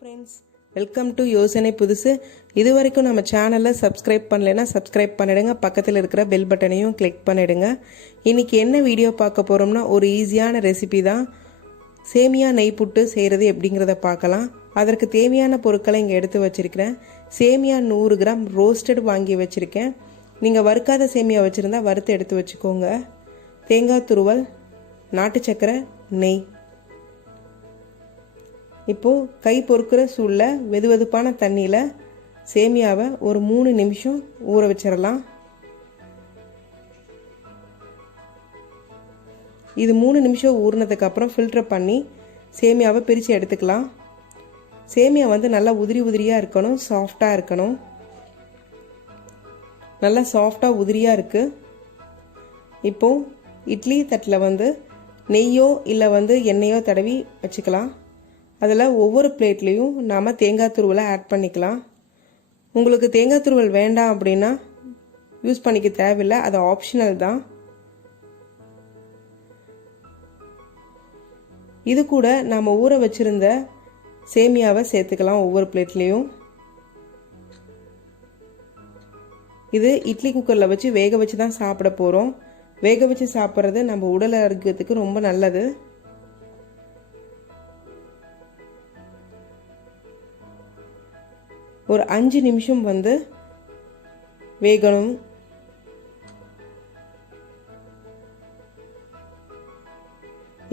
friends, welcome to யோசனை புதுசு. இதுவரைக்கும் நம்ம சேனலை சப்ஸ்கிரைப் பண்ணலைன்னா சப்ஸ்கிரைப் பண்ணிடுங்க. பக்கத்தில் இருக்கிற பெல் பட்டனையும் கிளிக் பண்ணிடுங்க. இன்னைக்கு என்ன வீடியோ பார்க்க போகிறோம்னா ஒரு ஈஸியான ரெசிபி தான். சேமியா நெய் புட்டு செய்கிறது எப்படிங்கிறத பார்க்கலாம். அதற்கு தேவையான பொருட்களை இங்கே எடுத்து வச்சுருக்கிறேன். சேமியா 100 கிராம் ரோஸ்டட் வாங்கி வச்சுருக்கேன். நீங்கள் வறுக்காத சேமியா வச்சுருந்தா வறுத்து எடுத்து வச்சுக்கோங்க. தேங்காய் துருவல், நாட்டு சக்கரை, நெய். இப்போது கை பொறுக்கிற சூழில் வெதுவெதுப்பான தண்ணியில் சேமியாவை ஒரு 3 நிமிஷம் ஊற வச்சிடலாம். இது 3 நிமிஷம் ஊறினதுக்கப்புறம் ஃபில்டர் பண்ணி சேமியாவை பிரித்து எடுத்துக்கலாம். சேமியா நல்லா உதிரி உதிரியாக இருக்கணும், சாஃப்டாக இருக்கணும். நல்லா சாஃப்டாக உதிரியாக இருக்குது. இப்போது இட்லி தட்டில் நெய்யோ இல்லை எண்ணெயோ தடவி வச்சுக்கலாம். அதில் ஒவ்வொரு பிளேட்லேயும் நாம் தேங்காய் துருவலை ஆட் பண்ணிக்கலாம். உங்களுக்கு தேங்காய் துருவல் வேண்டாம் அப்படின்னா யூஸ் பண்ணிக்க தேவையில்லை, அது ஆப்ஷனல் தான். இது கூட நாம் ஊற வச்சுருந்த சேமியாவை சேர்த்துக்கலாம் ஒவ்வொரு பிளேட்லேயும். இது இட்லி குக்கரில் வச்சு வேக வச்சு தான் சாப்பிட போகிறோம். வேக வச்சு சாப்பிட்றது நம்ம உடல் ஆரோக்கியத்துக்கு ரொம்ப நல்லது. ஒரு 5 நிமிஷம் வேகணும்.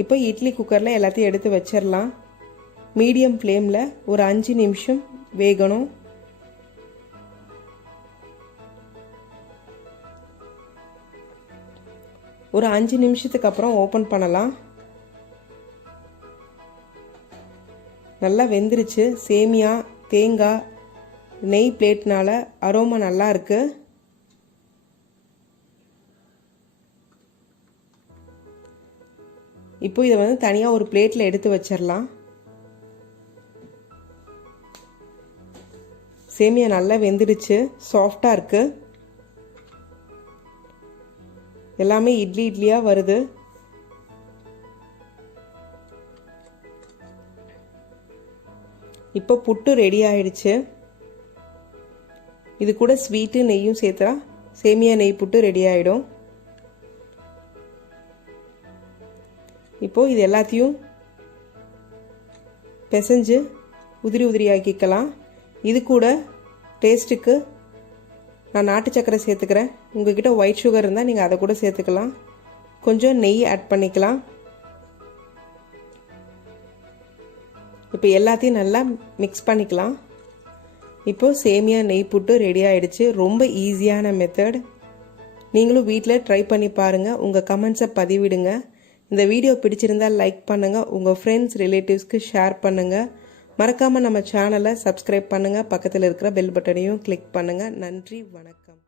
இப்போ இட்லி குக்கரில் எல்லாத்தையும் எடுத்து வச்சிடலாம். மீடியம் ஃப்ளேமில் ஒரு 5 நிமிஷம் வேகணும். ஒரு 5 நிமிஷத்துக்கு அப்புறம் ஓப்பன் பண்ணலாம். நல்லா வெந்துருச்சு. சேமியா, தேங்காய், நெய் பிளேட்னால அரோமா நல்லா இருக்கு. இப்போ இதை தனியாக ஒரு பிளேட்டில் எடுத்து வச்சிடலாம். சேமியா நல்லா வெந்துடுச்சு, சாஃப்டாக இருக்கு. எல்லாமே இட்லி இட்லியாக வருது. இப்போ புட்டு ரெடி ஆயிடுச்சு. இது கூட ஸ்வீட்டு நெய்யும் சேர்த்தா சேமியா நெய் புட்டு ரெடி ஆகிடும். இப்போது இது எல்லாத்தையும் பிசைஞ்சு உதிரி உதிரியாக்கிக்கலாம். இது கூட டேஸ்ட்டுக்கு நான் நாட்டு சக்கரை சேர்த்துக்கிறேன். உங்ககிட்ட ஒயிட் சுகர் இருந்தால் நீங்கள் அதை கூட சேர்த்துக்கலாம். கொஞ்சம் நெய் ஆட் பண்ணிக்கலாம். இப்போ எல்லாத்தையும் நல்லா மிக்ஸ் பண்ணிக்கலாம். இப்போது சேமியா நெய் புட்டு ரெடி ஆகிடுச்சு. ரொம்ப ஈஸியான மெத்தட். நீங்களும் வீட்டில் ட்ரை பண்ணி பாருங்கள். உங்கள் கமெண்ட்ஸை பதிவிடுங்க. இந்த வீடியோ பிடிச்சிருந்தால் லைக் பண்ணுங்கள். உங்கள் ஃப்ரெண்ட்ஸ் ரிலேட்டிவ்ஸ்க்கு ஷேர் பண்ணுங்கள். மறக்காமல் நம்ம சேனலை சப்ஸ்கிரைப் பண்ணுங்கள். பக்கத்தில் இருக்கிற பெல் பட்டனையும் கிளிக் பண்ணுங்கள். நன்றி, வணக்கம்.